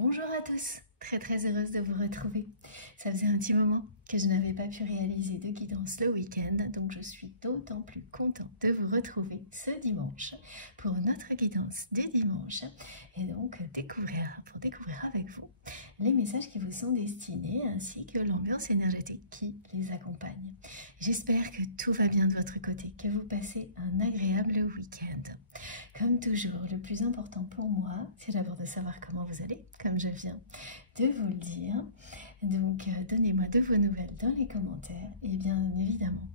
Bonjour à tous, très heureuse de vous retrouver. Ça faisait un petit moment que je n'avais pas pu réaliser de guidance le week-end, donc je suis d'autant plus contente de vous retrouver ce dimanche pour notre guidance du dimanche et donc pour découvrir avec vous les messages qui vous sont destinés ainsi que l'ambiance énergétique qui les accompagne. J'espère que tout va bien de votre côté, que vous passez un agréable week-end. Comme toujours, le plus important pour moi, c'est d'abord de savoir comment vous allez, comme je viens de vous le dire. Donc, donnez-moi de vos nouvelles dans les commentaires. Et bien évidemment,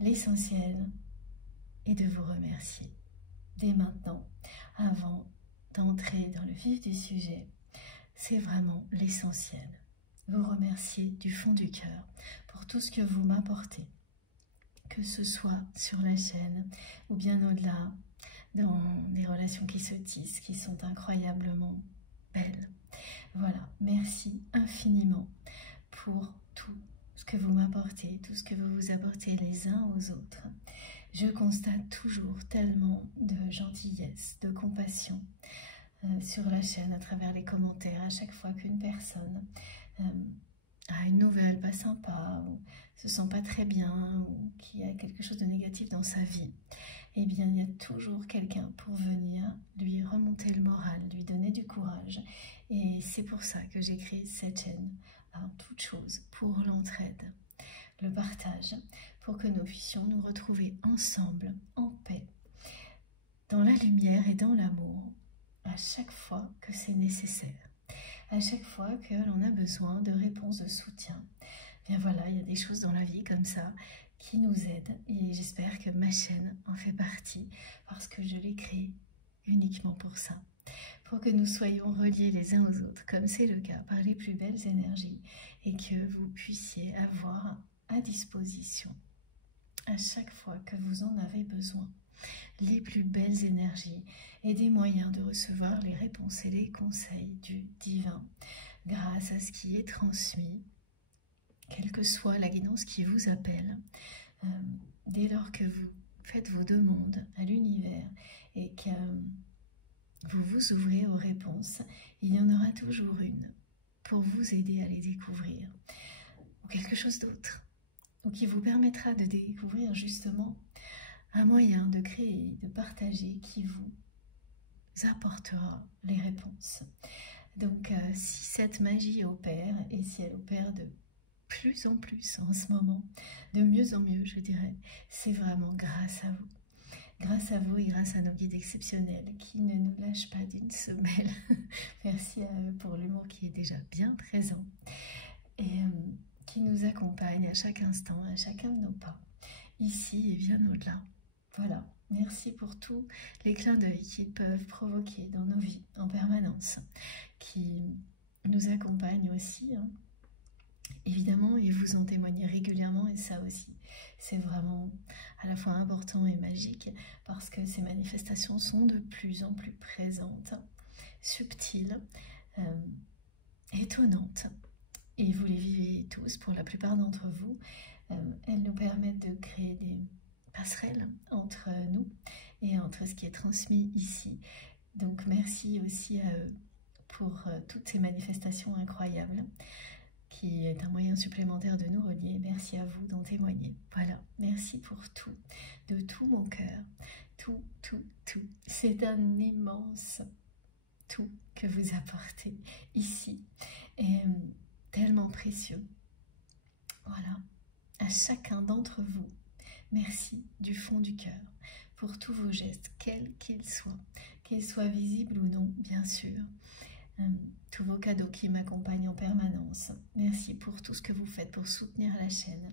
l'essentiel est de vous remercier dès maintenant, avant d'entrer dans le vif du sujet. C'est vraiment l'essentiel. Vous remercier du fond du cœur pour tout ce que vous m'apportez, que ce soit sur la chaîne ou bien au-delà, dans des relations qui se tissent, qui sont incroyablement belles. Voilà, merci infiniment pour tout ce que vous m'apportez, tout ce que vous vous apportez les uns aux autres. Je constate toujours tellement de gentillesse, de compassion sur la chaîne, à travers les commentaires, à chaque fois qu'une personne a une nouvelle pas sympa, ou se sent pas très bien, ou qui a quelque chose de négatif dans sa vie. Eh bien, il y a toujours quelqu'un pour venir lui remonter le moral, lui donner du courage. Et c'est pour ça que j'ai créé cette chaîne, en toute chose, pour l'entraide, le partage, pour que nous puissions nous retrouver ensemble, en paix, dans la lumière et dans l'amour, à chaque fois que c'est nécessaire, à chaque fois que l'on a besoin de réponses de soutien. Bien voilà, il y a des choses dans la vie comme ça qui nous aident et j'espère que ma chaîne en fait partie parce que je l'ai créée uniquement pour ça, pour que nous soyons reliés les uns aux autres comme c'est le cas par les plus belles énergies et que vous puissiez avoir à disposition à chaque fois que vous en avez besoin les plus belles énergies et des moyens de recevoir les réponses et les conseils du divin grâce à ce qui est transmis, quelle que soit la guidance qui vous appelle, dès lors que vous faites vos demandes à l'univers et que vous vous ouvrez aux réponses, il y en aura toujours une pour vous aider à les découvrir, ou quelque chose d'autre, ou qui vous permettra de découvrir justement un moyen de créer, de partager qui vous apportera les réponses. Donc si cette magie opère, et si elle opère de plus en plus en ce moment, de mieux en mieux je dirais, c'est vraiment grâce à vous. Grâce à vous et grâce à nos guides exceptionnels qui ne nous lâchent pas d'une semelle. Merci à eux pour l'humour qui est déjà bien présent et qui nous accompagne à chaque instant, à chacun de nos pas, ici et bien au-delà. Voilà, merci pour tous les clins d'œil qu'ils peuvent provoquer dans nos vies en permanence, qui nous accompagnent aussi, hein. Évidemment, ils vous en témoignent régulièrement et ça aussi, c'est vraiment à la fois important et magique parce que ces manifestations sont de plus en plus présentes, subtiles, étonnantes et vous les vivez tous pour la plupart d'entre vous. Elles nous permettent de créer des passerelle entre nous et entre ce qui est transmis ici. Donc merci aussi à eux pour toutes ces manifestations incroyables qui est un moyen supplémentaire de nous relier. Merci à vous d'en témoigner. Voilà, merci pour tout, de tout mon cœur, tout. C'est un immense tout que vous apportez ici et tellement précieux. Voilà, à chacun d'entre vous, merci du fond du cœur pour tous vos gestes, quels qu'ils soient visibles ou non, bien sûr. Tous vos cadeaux qui m'accompagnent en permanence. Merci pour tout ce que vous faites pour soutenir la chaîne,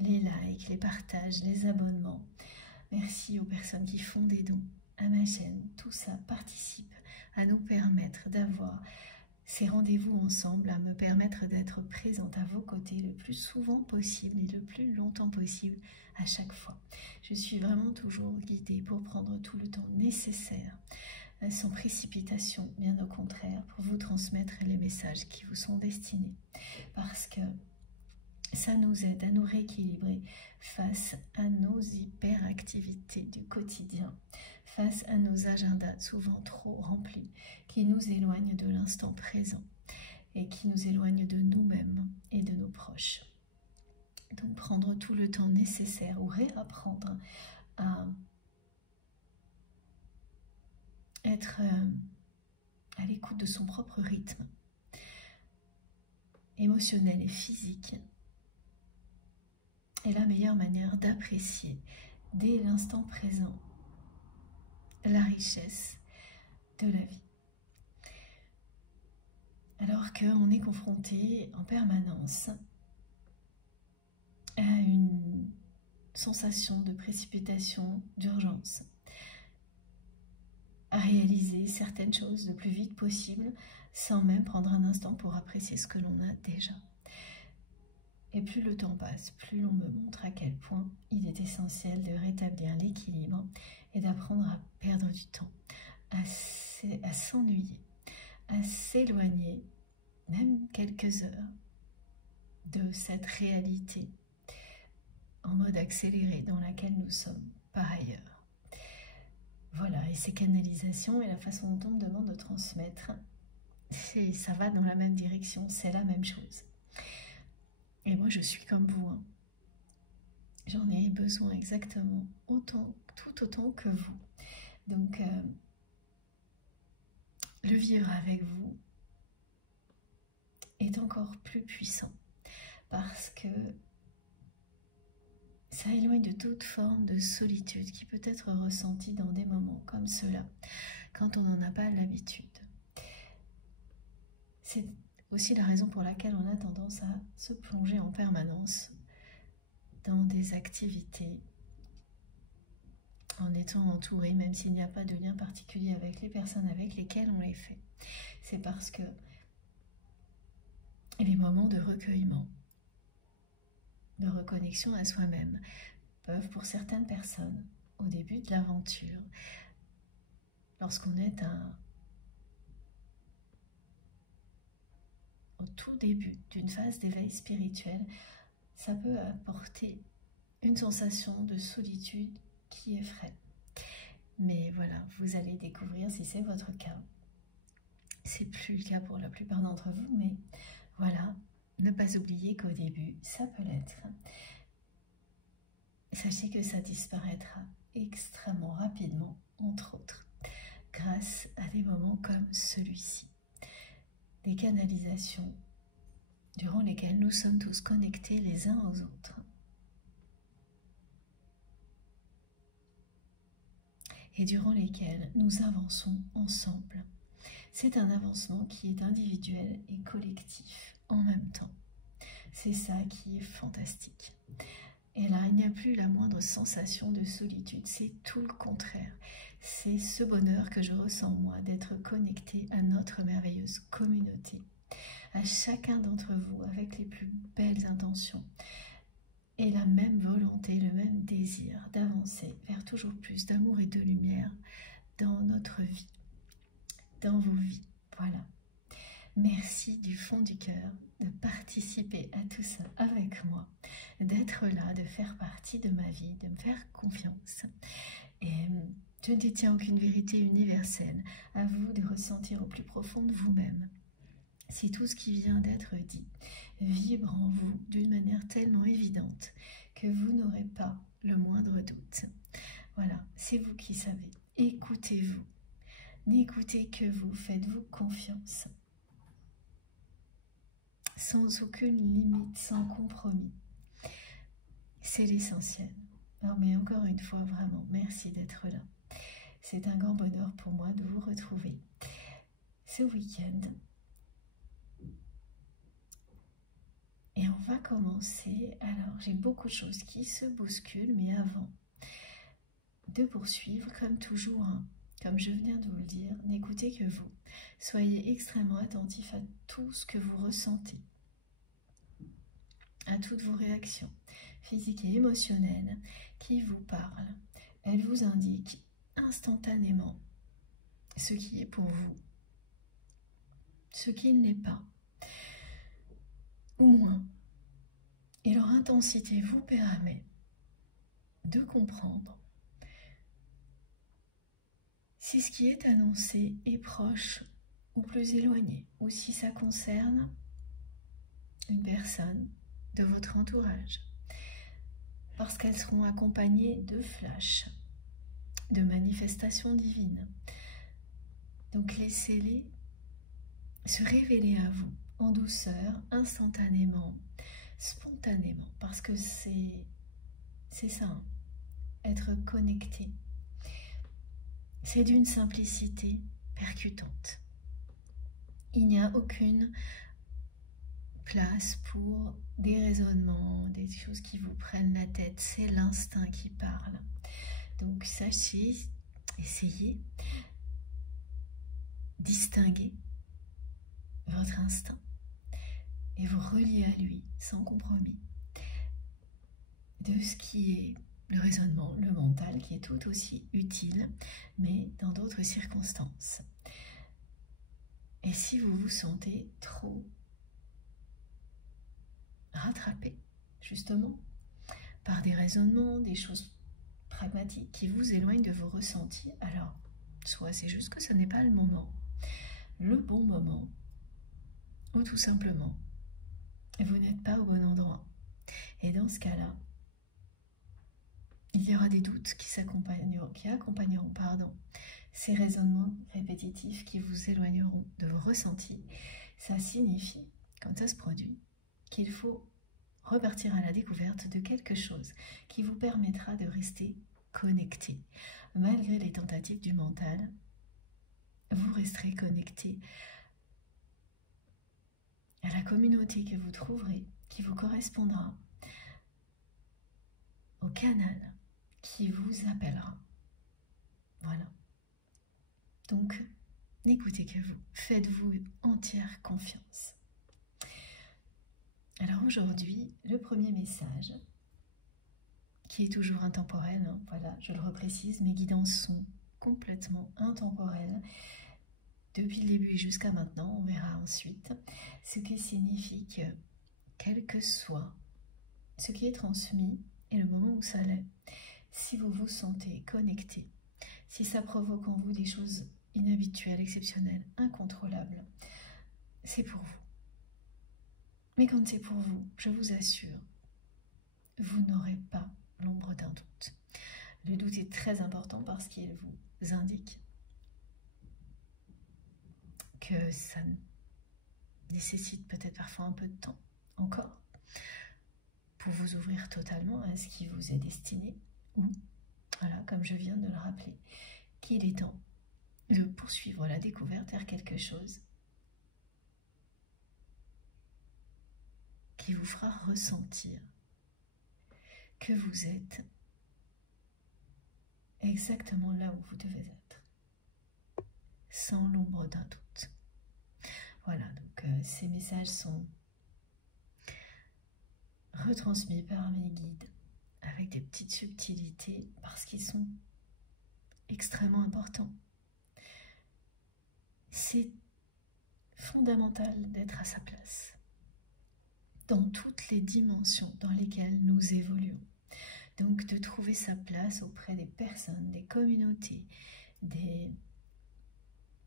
les likes, les partages, les abonnements. Merci aux personnes qui font des dons à ma chaîne. Tout ça participe à nous permettre d'avoir ces rendez-vous ensemble, à me permettre d'être présente à vos côtés le plus souvent possible et le plus longtemps possible à chaque fois. Je suis vraiment toujours guidée pour prendre tout le temps nécessaire, sans précipitation, bien au contraire, pour vous transmettre les messages qui vous sont destinés. Parce que ça nous aide à nous rééquilibrer face à nos hyperactivités du quotidien, face à nos agendas souvent trop remplis, qui nous éloignent de l'instant présent et qui nous éloignent de nous-mêmes et de nos proches. Donc prendre tout le temps nécessaire ou réapprendre à être à l'écoute de son propre rythme émotionnel et physique est la meilleure manière d'apprécier dès l'instant présent la richesse de la vie. Alors qu'on est confronté en permanence à une sensation de précipitation, d'urgence, à réaliser certaines choses le plus vite possible sans même prendre un instant pour apprécier ce que l'on a déjà. Et plus le temps passe, plus l'on me montre à quel point il est essentiel de rétablir l'équilibre et d'apprendre à perdre du temps, à s'ennuyer, à s'éloigner, même quelques heures, de cette réalité en mode accéléré dans laquelle nous sommes par ailleurs. Voilà, et ces canalisations et la façon dont on me demande de transmettre, ça va dans la même direction, c'est la même chose. Et moi, je suis comme vous. Hein. J'en ai besoin exactement tout autant que vous. Donc, le vivre avec vous est encore plus puissant parce que ça éloigne de toute forme de solitude qui peut être ressentie dans des moments comme ceux-là, quand on n'en a pas l'habitude. C'est aussi la raison pour laquelle on a tendance à se plonger en permanence dans des activités en étant entouré, même s'il n'y a pas de lien particulier avec les personnes avec lesquelles on les fait. C'est parce que les moments de recueillement, de reconnexion à soi-même, peuvent pour certaines personnes, au début de l'aventure, lorsqu'on est au tout début d'une phase d'éveil spirituel, ça peut apporter une sensation de solitude qui effraie. Mais voilà, vous allez découvrir si c'est votre cas. C'est plus le cas pour la plupart d'entre vous, mais voilà, ne pas oublier qu'au début, ça peut l'être. Sachez que ça disparaîtra extrêmement rapidement, entre autres, grâce à des moments comme celui-ci. Des canalisations durant lesquelles nous sommes tous connectés les uns aux autres. Et durant lesquelles nous avançons ensemble. C'est un avancement qui est individuel et collectif en même temps. C'est ça qui est fantastique. Et là, il n'y a plus la moindre sensation de solitude, c'est tout le contraire. C'est ce bonheur que je ressens moi d'être connecté à notre merveilleuse communauté, à chacun d'entre vous avec les plus belles intentions et la même volonté, le même désir d'avancer vers toujours plus d'amour et de lumière dans notre vie, dans vos vies. Voilà. Merci du fond du cœur de participer à tout ça avec moi, d'être là, de faire partie de ma vie, de me faire confiance. Et je ne détiens aucune vérité universelle, à vous de ressentir au plus profond de vous-même. Si tout ce qui vient d'être dit vibre en vous d'une manière tellement évidente que vous n'aurez pas le moindre doute. Voilà, c'est vous qui savez. Écoutez-vous. N'écoutez que vous, faites-vous confiance. Sans aucune limite, sans compromis. C'est l'essentiel. Alors, mais encore une fois, vraiment, merci d'être là. C'est un grand bonheur pour moi de vous retrouver ce week-end. Et on va commencer. Alors, j'ai beaucoup de choses qui se bousculent, mais avant de poursuivre, comme toujours, hein, comme je viens de vous le dire, n'écoutez que vous. Soyez extrêmement attentifs à tout ce que vous ressentez, à toutes vos réactions physiques et émotionnelles qui vous parlent. Elles vous indiquent instantanément ce qui est pour vous, ce qui ne l'est pas, ou moins. Et leur intensité vous permet de comprendre si ce qui est annoncé est proche ou plus éloigné, ou si ça concerne une personne de votre entourage, parce qu'elles seront accompagnées de flashs, de manifestations divines. Donc laissez-les se révéler à vous en douceur, instantanément, spontanément, parce que c'est ça, hein, être connecté. C'est d'une simplicité percutante. Il n'y a aucune place pour des raisonnements, des choses qui vous prennent la tête. C'est l'instinct qui parle. Donc sachez, essayez, distinguer votre instinct et vous relier à lui sans compromis de ce qui est le raisonnement, le mental, qui est tout aussi utile, mais dans d'autres circonstances. Et si vous vous sentez trop rattrapé, justement, par des raisonnements, des choses pragmatiques qui vous éloignent de vos ressentis, alors, soit c'est juste que ce n'est pas le moment, le bon moment, ou tout simplement, vous n'êtes pas au bon endroit. Et dans ce cas-là, il y aura des doutes qui accompagneront ces raisonnements répétitifs qui vous éloigneront de vos ressentis. Ça signifie, quand ça se produit, qu'il faut repartir à la découverte de quelque chose qui vous permettra de rester connecté. Malgré les tentatives du mental, vous resterez connecté à la communauté que vous trouverez, qui vous correspondra, au canal qui vous appellera. Voilà. Donc, n'écoutez que vous. Faites-vous entière confiance. Alors aujourd'hui, le premier message, qui est toujours intemporel, hein, voilà, je le reprécise, mes guidances sont complètement intemporelles. Depuis le début jusqu'à maintenant, on verra ensuite, ce qui signifie que, quel que soit ce qui est transmis et le moment où ça l'est, si vous vous sentez connecté, si ça provoque en vous des choses inhabituelles, exceptionnelles, incontrôlables, c'est pour vous. Mais quand c'est pour vous, je vous assure, vous n'aurez pas l'ombre d'un doute. Le doute est très important parce qu'il vous indique que ça nécessite peut-être parfois un peu de temps encore pour vous ouvrir totalement à ce qui vous est destiné, ou, voilà, comme je viens de le rappeler, qu'il est temps de poursuivre la découverte vers quelque chose qui vous fera ressentir que vous êtes exactement là où vous devez être, sans l'ombre d'un doute. Voilà, donc ces messages sont retransmis par mes guides avec des petites subtilités parce qu'ils sont extrêmement importants. C'est fondamental d'être à sa place dans toutes les dimensions dans lesquelles nous évoluons. Donc de trouver sa place auprès des personnes, des communautés, des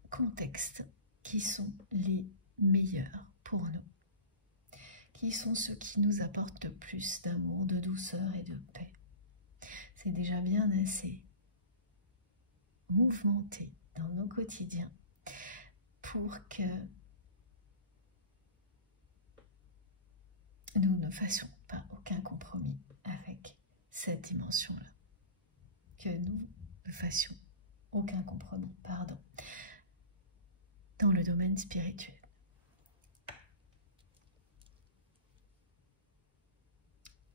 contextes qui sont les meilleurs pour nous, qui sont ceux qui nous apportent le plus d'amour, de douceur et de paix. C'est déjà bien assez mouvementé dans nos quotidiens pour que nous ne fassions pas aucun compromis avec cette dimension-là. Que nous ne fassions aucun compromis, dans le domaine spirituel.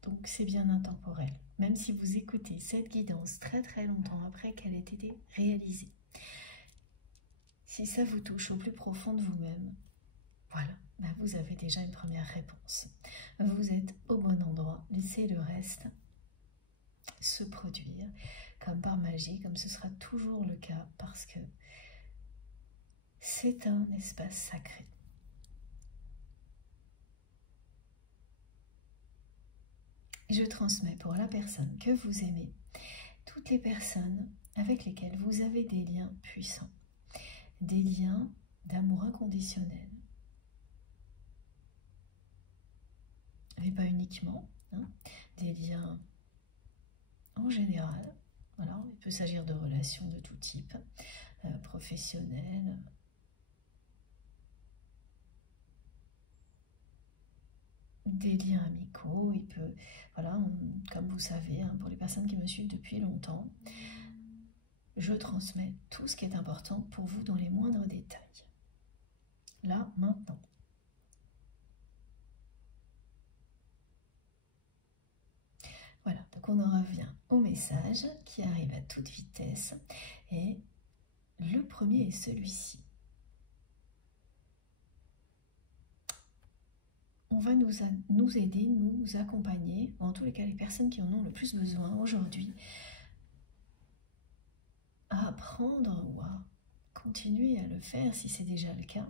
Donc c'est bien intemporel, même si vous écoutez cette guidance très très longtemps après qu'elle ait été réalisée. Si ça vous touche au plus profond de vous-même, voilà, ben vous avez déjà une première réponse. Vous êtes au bon endroit, laissez le reste se produire comme par magie, comme ce sera toujours le cas, parce que c'est un espace sacré. Je transmets pour la personne que vous aimez, toutes les personnes avec lesquels vous avez des liens puissants, des liens d'amour inconditionnel. Mais pas uniquement, hein, des liens en général. Alors, il peut s'agir de relations de tout type, professionnelles, des liens amicaux. Il peut, voilà, comme vous savez, hein, pour les personnes qui me suivent depuis longtemps, je transmets tout ce qui est important pour vous dans les moindres détails. Là, maintenant. Voilà, donc on en revient au message qui arrive à toute vitesse. Et le premier est celui-ci. On va nous aider, nous accompagner, en tous les cas les personnes qui en ont le plus besoin aujourd'hui, à apprendre ou à continuer à le faire si c'est déjà le cas,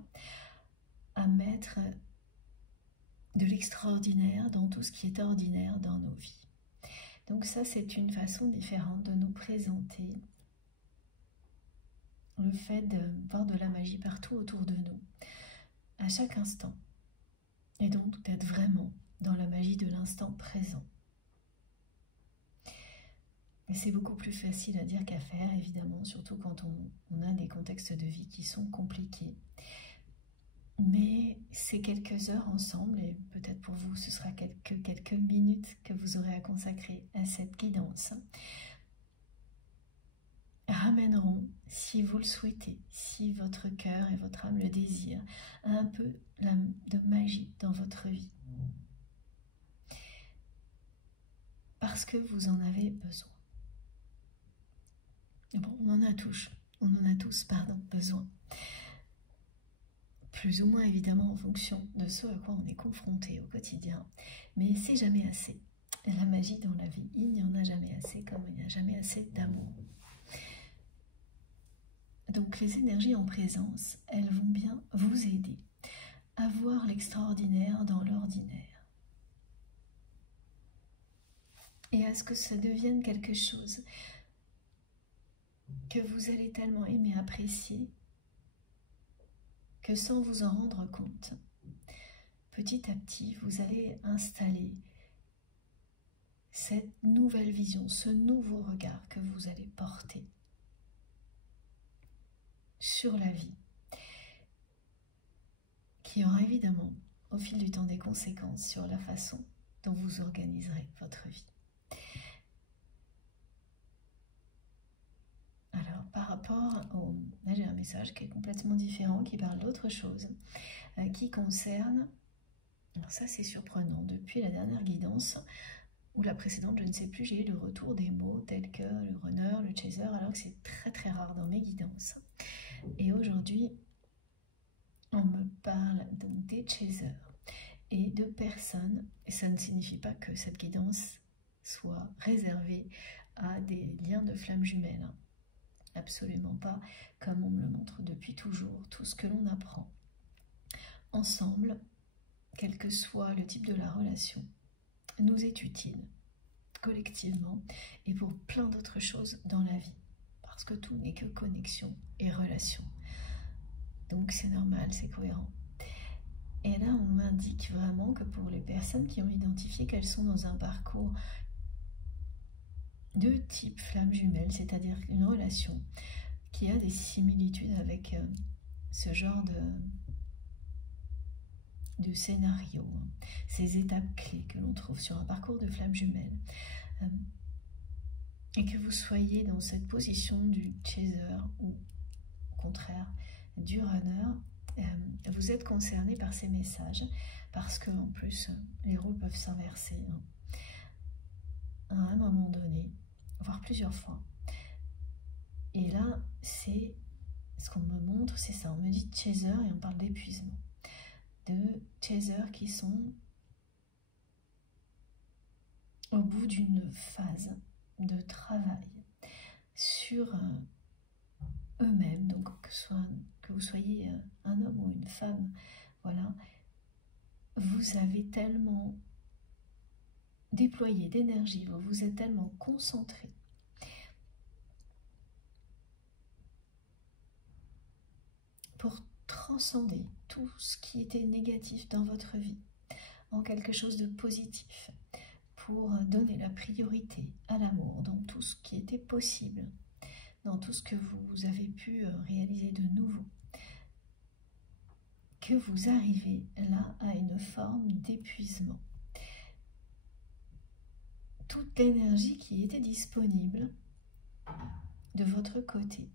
à mettre de l'extraordinaire dans tout ce qui est ordinaire dans nos vies. Donc ça, c'est une façon différente de nous présenter le fait de voir de la magie partout autour de nous, à chaque instant, et donc d'être vraiment dans la magie de l'instant présent. Et c'est beaucoup plus facile à dire qu'à faire, évidemment, surtout quand on a des contextes de vie qui sont compliqués. Mais c'est quelques heures ensemble, et peut-être pour vous, ce sera quelques minutes que vous aurez à consacrer à cette guidance, ramèneront, si vous le souhaitez, si votre cœur et votre âme le désirent, un peu de magie dans votre vie. Parce que vous en avez besoin. Bon, on en a tous, besoin. Plus ou moins évidemment en fonction de ce à quoi on est confronté au quotidien. Mais c'est jamais assez. La magie dans la vie, il n'y en a jamais assez, comme il n'y a jamais assez d'amour. Donc les énergies en présence, elles vont bien vous aider à voir l'extraordinaire dans l'ordinaire. Et à ce que ça devienne quelque chose que vous allez tellement aimer apprécier que sans vous en rendre compte, petit à petit, vous allez installer cette nouvelle vision, ce nouveau regard que vous allez porter sur la vie, qui aura évidemment, au fil du temps, des conséquences sur la façon dont vous organiserez votre vie. Alors, par rapport au... Là, j'ai un message qui est complètement différent, qui parle d'autre chose, qui concerne... Alors ça, c'est surprenant. Depuis la dernière guidance, ou la précédente, je ne sais plus, j'ai eu le retour des mots tels que le runner, le chaser, alors que c'est très très rare dans mes guidances. Et aujourd'hui, on me parle donc des chasers et de personnes, et ça ne signifie pas que cette guidance soit réservée à des liens de flammes jumelles. Absolument pas, comme on me le montre depuis toujours. Tout ce que l'on apprend ensemble, quel que soit le type de la relation, nous est utile collectivement et pour plein d'autres choses dans la vie, parce que tout n'est que connexion et relation. Donc c'est normal, c'est cohérent. Et là, on m'indique vraiment que pour les personnes qui ont identifié qu'elles sont dans un parcours de type flamme jumelle, c'est-à-dire une relation qui a des similitudes avec ce genre de scénario, ces étapes clés que l'on trouve sur un parcours de flamme jumelle, et que vous soyez dans cette position du chaser ou au contraire du runner, vous êtes concerné par ces messages parce que en plus les rôles peuvent s'inverser à un moment donné, voire plusieurs fois. Et là, c'est ce qu'on me montre, c'est ça. On me dit chaser et on parle d'épuisement, de chasers qui sont au bout d'une phase de travail sur eux-mêmes, donc que vous soyez un homme ou une femme, voilà, vous avez tellement déployé d'énergie, vous vous êtes tellement concentré pour transcender tout ce qui était négatif dans votre vie en quelque chose de positif, pour donner la priorité à l'amour dans tout ce qui était possible, dans tout ce que vous avez pu réaliser de nouveau, que vous arrivez là à une forme d'épuisement. Toute l'énergie qui était disponible de votre côté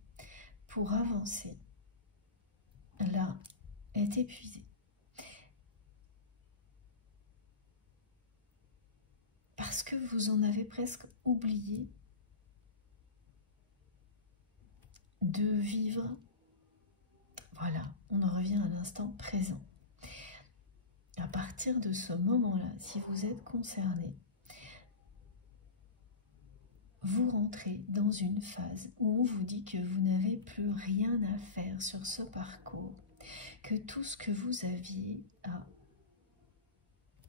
pour avancer, là, est épuisée. Parce que vous en avez presque oublié de vivre. Voilà, on en revient à l'instant présent. À partir de ce moment-là, si vous êtes concerné, vous rentrez dans une phase où on vous dit que vous n'avez plus rien à faire sur ce parcours, que tout ce que vous aviez à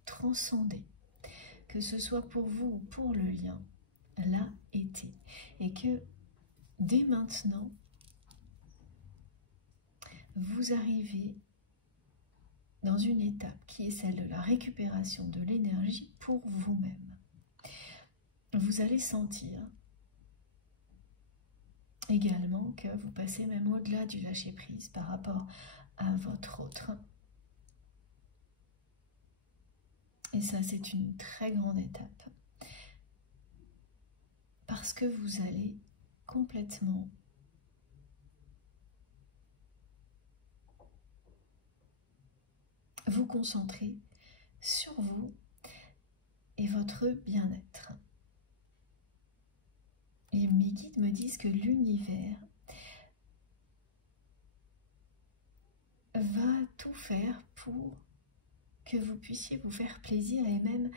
transcender, que ce soit pour vous ou pour le lien, l'a été. Et que dès maintenant, vous arrivez dans une étape qui est celle de la récupération de l'énergie pour vous-même. Vous allez sentir également que vous passez même au-delà du lâcher-prise par rapport à votre autre. Et ça, c'est une très grande étape. Parce que vous allez complètement vous concentrer sur vous et votre bien-être. Et mes guides me disent que l'univers va tout faire pour que vous puissiez vous faire plaisir et même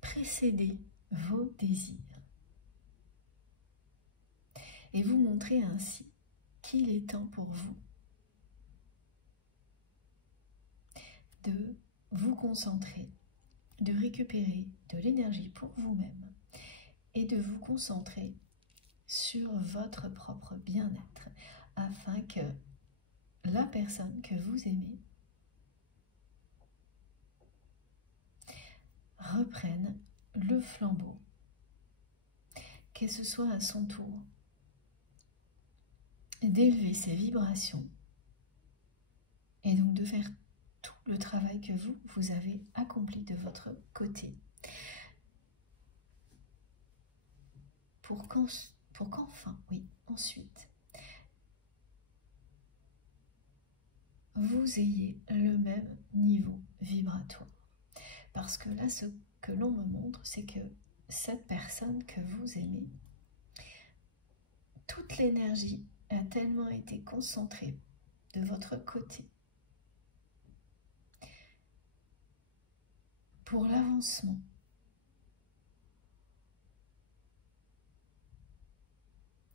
précéder vos désirs. Et vous montrer ainsi qu'il est temps pour vous de vous concentrer, de récupérer de l'énergie pour vous-même et de vous concentrer sur votre propre bien-être afin que la personne que vous aimez reprenne le flambeau, que ce soit à son tour d'élever ses vibrations et donc de faire tout le travail que vous avez accompli de votre côté pour qu'enfin, oui, ensuite, vous ayez le même niveau vibratoire. Parce que là, ce que l'on me montre, c'est que cette personne que vous aimez, toute l'énergie a tellement été concentrée de votre côté pour l'avancement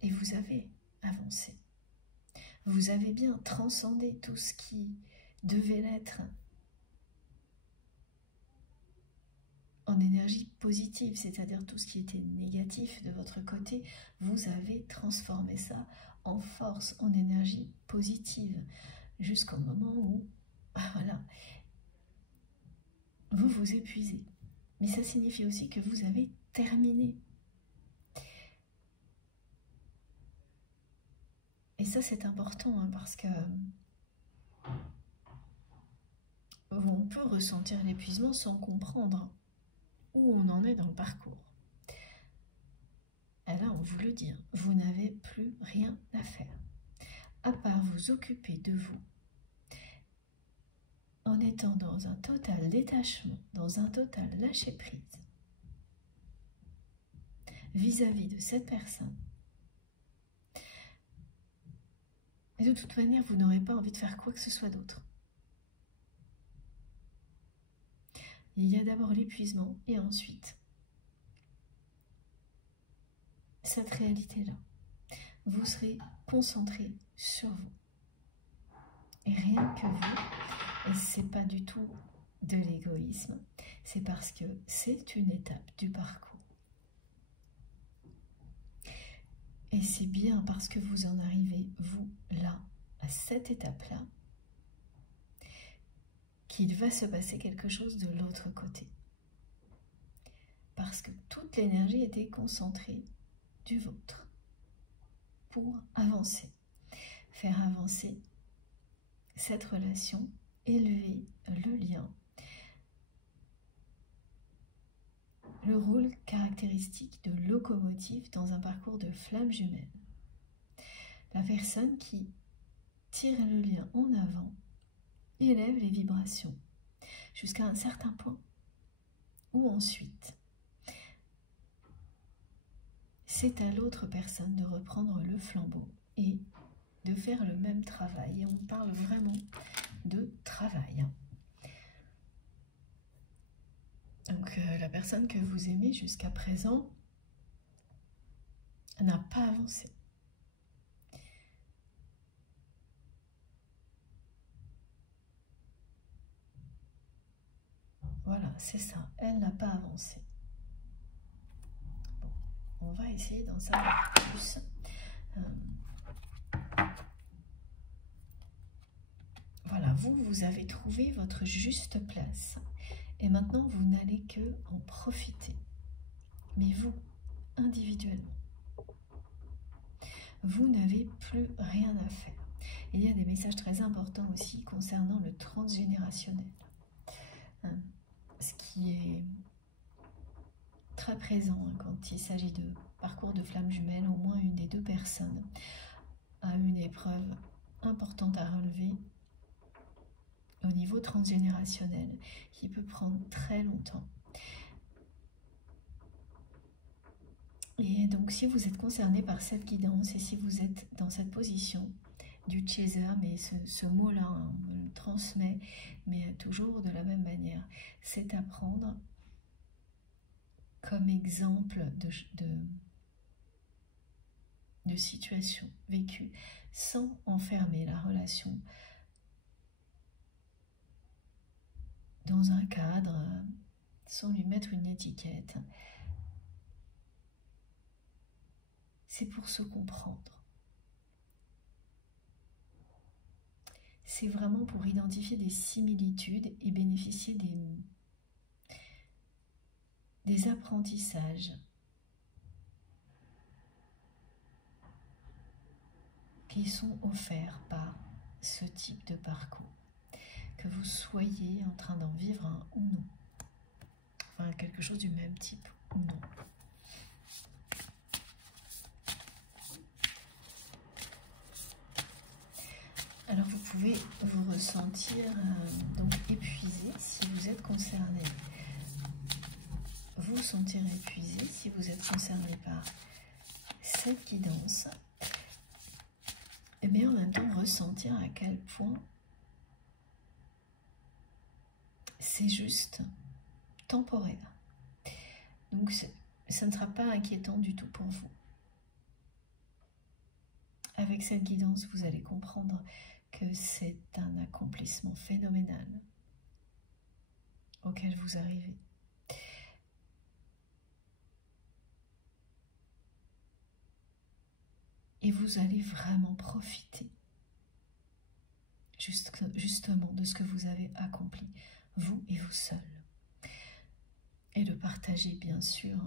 et vous avez avancé. Vous avez bien transcendé tout ce qui devait l'être en énergie positive, c'est-à-dire tout ce qui était négatif de votre côté, vous avez transformé ça en force, en énergie positive, jusqu'au moment où, voilà, vous vous épuisez. Mais ça signifie aussi que vous avez terminé. Et ça, c'est important, hein, parce que on peut ressentir l'épuisement sans comprendre où on en est dans le parcours. Et là, on vous le dit, vous n'avez plus rien à faire, à part vous occuper de vous, en étant dans un total détachement, dans un total lâcher-prise, vis-à-vis de cette personne. Et de toute manière, vous n'aurez pas envie de faire quoi que ce soit d'autre. Il y a d'abord l'épuisement et ensuite cette réalité-là. Vous serez concentré sur vous. Et rien que vous, et c'est pas du tout de l'égoïsme, c'est parce que c'est une étape du parcours. Et Et c'est bien parce que vous en arrivez, vous, là, à cette étape-là, qu'il va se passer quelque chose de l'autre côté. Parce que toute l'énergie était concentrée du vôtre pour avancer, faire avancer cette relation, élever le lien, le rôle caractéristique de locomotive dans un parcours de flamme jumelle. La personne qui tire le lien en avant élève les vibrations jusqu'à un certain point où ensuite c'est à l'autre personne de reprendre le flambeau et de faire le même travail. Et on parle vraiment de travail. Donc la personne que vous aimez jusqu'à présent n'a pas avancé. Voilà, c'est ça. Elle n'a pas avancé. Bon, on va essayer d'en savoir plus. Voilà, vous avez trouvé votre juste place. Et maintenant, vous n'allez que en profiter. Mais vous, individuellement, vous n'avez plus rien à faire. Il y a des messages très importants aussi concernant le transgénérationnel. Ce qui est très présent quand il s'agit de parcours de flamme jumelle, au moins une des deux personnes a une épreuve importante à relever au niveau transgénérationnel qui peut prendre très longtemps. Et donc si vous êtes concerné par cette guidance et si vous êtes dans cette position du chaser, mais ce mot-là, hein, on le transmet, mais toujours de la même manière, c'est à prendre comme exemple de situation vécue sans enfermer la relation dans un cadre, sans lui mettre une étiquette. C'est pour se comprendre. C'est vraiment pour identifier des similitudes et bénéficier des apprentissages qui sont offerts par ce type de parcours. Que vous soyez en train d'en vivre un ou non. Enfin, quelque chose du même type ou non. Alors vous pouvez vous ressentir donc épuisé si vous êtes concerné. Vous sentir épuisé si vous êtes concerné par cette guidance. Mais en même temps ressentir à quel point c'est juste temporaire. Donc ça ne sera pas inquiétant du tout pour vous. Avec cette guidance, vous allez comprendre que c'est un accomplissement phénoménal auquel vous arrivez. Et vous allez vraiment profiter justement de ce que vous avez accompli, vous et vous seul. Et le partager bien sûr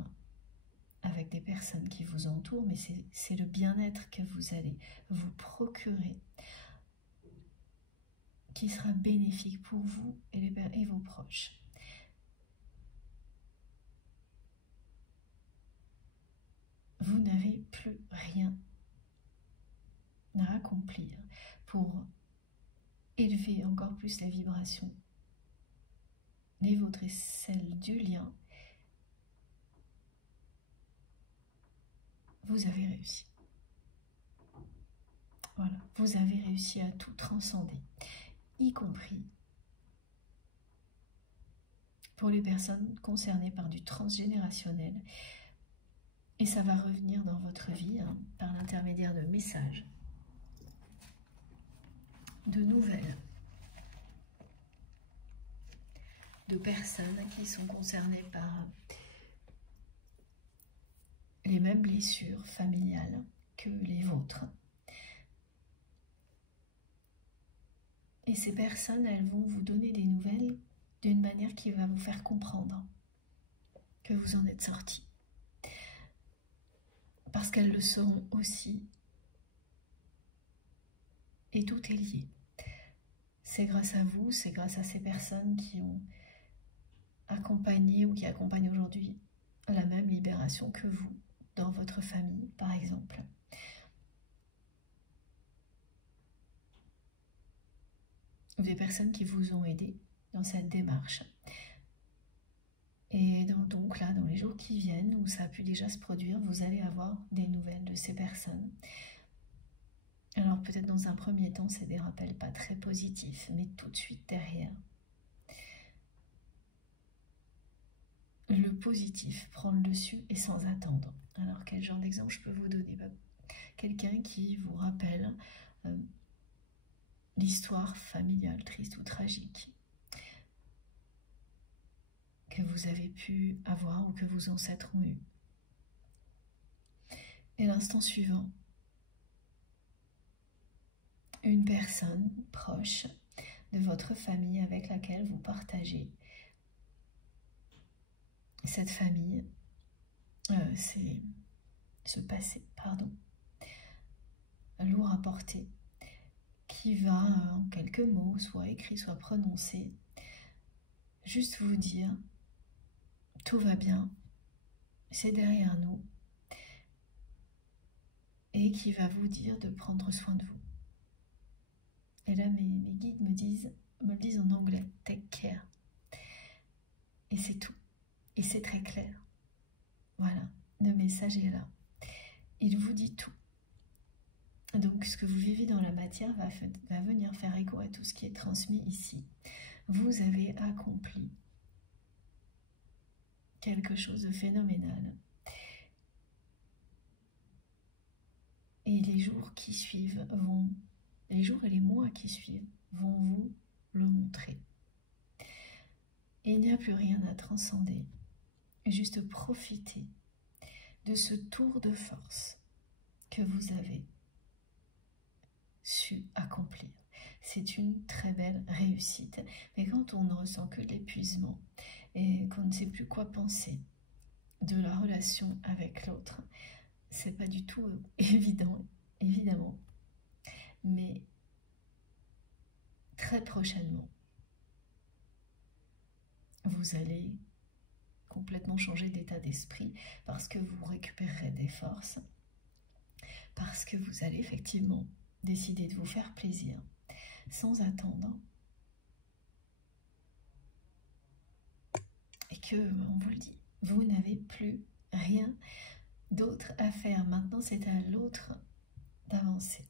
avec des personnes qui vous entourent, mais c'est le bien-être que vous allez vous procurer qui sera bénéfique pour vous et vos proches. Vous n'avez plus rien à accomplir pour élever encore plus les vibrations, les vôtres et celles du lien. Vous avez réussi. Voilà, vous avez réussi à tout transcender, y compris pour les personnes concernées par du transgénérationnel. Et ça va revenir dans votre vie par l'intermédiaire de messages, de nouvelles, de personnes qui sont concernées par les mêmes blessures familiales que les vôtres. Et ces personnes, elles vont vous donner des nouvelles d'une manière qui va vous faire comprendre que vous en êtes sortis. Parce qu'elles le seront aussi. Et tout est lié. C'est grâce à vous, c'est grâce à ces personnes qui ont accompagné ou qui accompagnent aujourd'hui la même libération que vous, dans votre famille, par exemple. Des personnes qui vous ont aidé dans cette démarche. Et donc là, dans les jours qui viennent, où ça a pu déjà se produire, vous allez avoir des nouvelles de ces personnes. Alors peut-être dans un premier temps, c'est des rappels pas très positifs, mais tout de suite derrière, le positif prend le dessus et sans attendre. Alors quel genre d'exemple je peux vous donner? Quelqu'un qui vous rappelle l'histoire familiale, triste ou tragique, que vous avez pu avoir ou que vos ancêtres ont eu. Et l'instant suivant, une personne proche de votre famille avec laquelle vous partagez cette famille, c'est ce passé, pardon, lourd à porter, qui va en quelques mots, soit écrit, soit prononcé, juste vous dire tout va bien, c'est derrière nous, et qui va vous dire de prendre soin de vous. Et là, mes guides me le disent en anglais, take care. Et c'est tout. Et c'est très clair. Voilà, le message est là. Il vous dit tout. Donc, ce que vous vivez dans la matière va venir faire écho à tout ce qui est transmis ici. Vous avez accompli quelque chose de phénoménal. Et les jours qui suivent les jours et les mois qui suivent vont vous le montrer. Et il n'y a plus rien à transcender. Juste profitez de ce tour de force que vous avez su accomplir. C'est une très belle réussite. Mais quand on ne ressent que de l'épuisement et qu'on ne sait plus quoi penser de la relation avec l'autre, c'est pas du tout évident, évidemment. Mais très prochainement, vous allez complètement changer d'état d'esprit parce que vous récupérerez des forces, parce que vous allez effectivement décider de vous faire plaisir sans attendre et que, on vous le dit, vous n'avez plus rien d'autre à faire. Maintenant, c'est à l'autre d'avancer.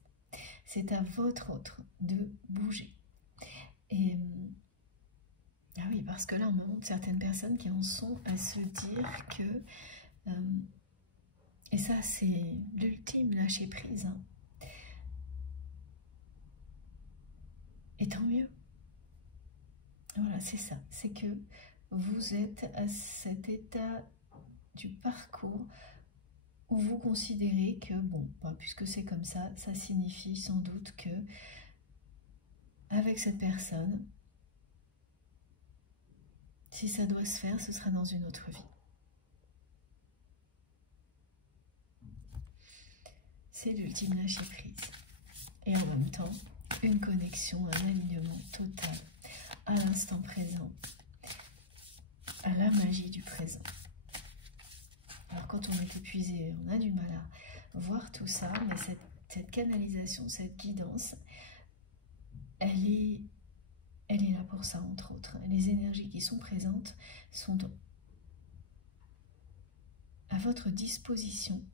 C'est à votre autre de bouger. Et ah oui, parce que là, on me montre certaines personnes qui en sont à se dire que, et ça, c'est l'ultime lâcher prise. Hein. Et tant mieux. Voilà, c'est ça. C'est que vous êtes à cet état du parcours où vous considérez que, bon, puisque c'est comme ça, ça signifie sans doute que avec cette personne, si ça doit se faire, ce sera dans une autre vie. C'est l'ultime lâcher prise. Et en même temps, une connexion, un alignement total à l'instant présent, à la magie du présent. Alors quand on est épuisé, on a du mal à voir tout ça, mais cette canalisation, cette guidance, elle est là pour ça, entre autres. Les énergies qui sont présentes sont à votre disposition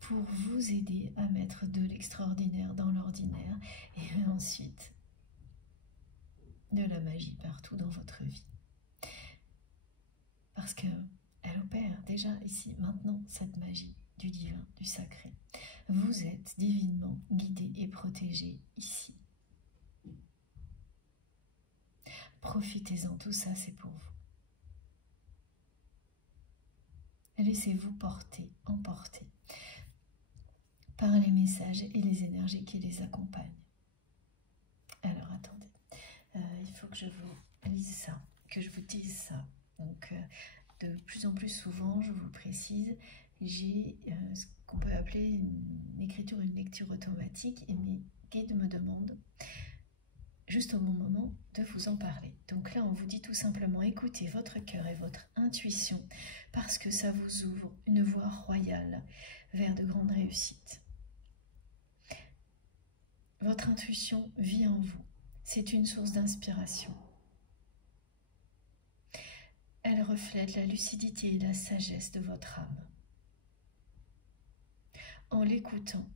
pour vous aider à mettre de l'extraordinaire dans l'ordinaire et ensuite de la magie partout dans votre vie. Parce qu'elle opère déjà ici, maintenant, cette magie du divin, du sacré. Vous êtes divinement guidé et protégé ici. Profitez-en, tout ça c'est pour vous. Laissez-vous porter, emporter par les messages et les énergies qui les accompagnent. Alors attendez, il faut que je vous lise ça, que je vous dise ça. Donc de plus en plus souvent, je vous le précise, j'ai ce qu'on peut appeler une écriture, une lecture automatique, et mes guides me demandent juste au bon moment de vous en parler. Donc là, on vous dit tout simplement, écoutez votre cœur et votre intuition, parce que ça vous ouvre une voie royale vers de grandes réussites. Votre intuition vit en vous. C'est une source d'inspiration. Elle reflète la lucidité et la sagesse de votre âme. En l'écoutant,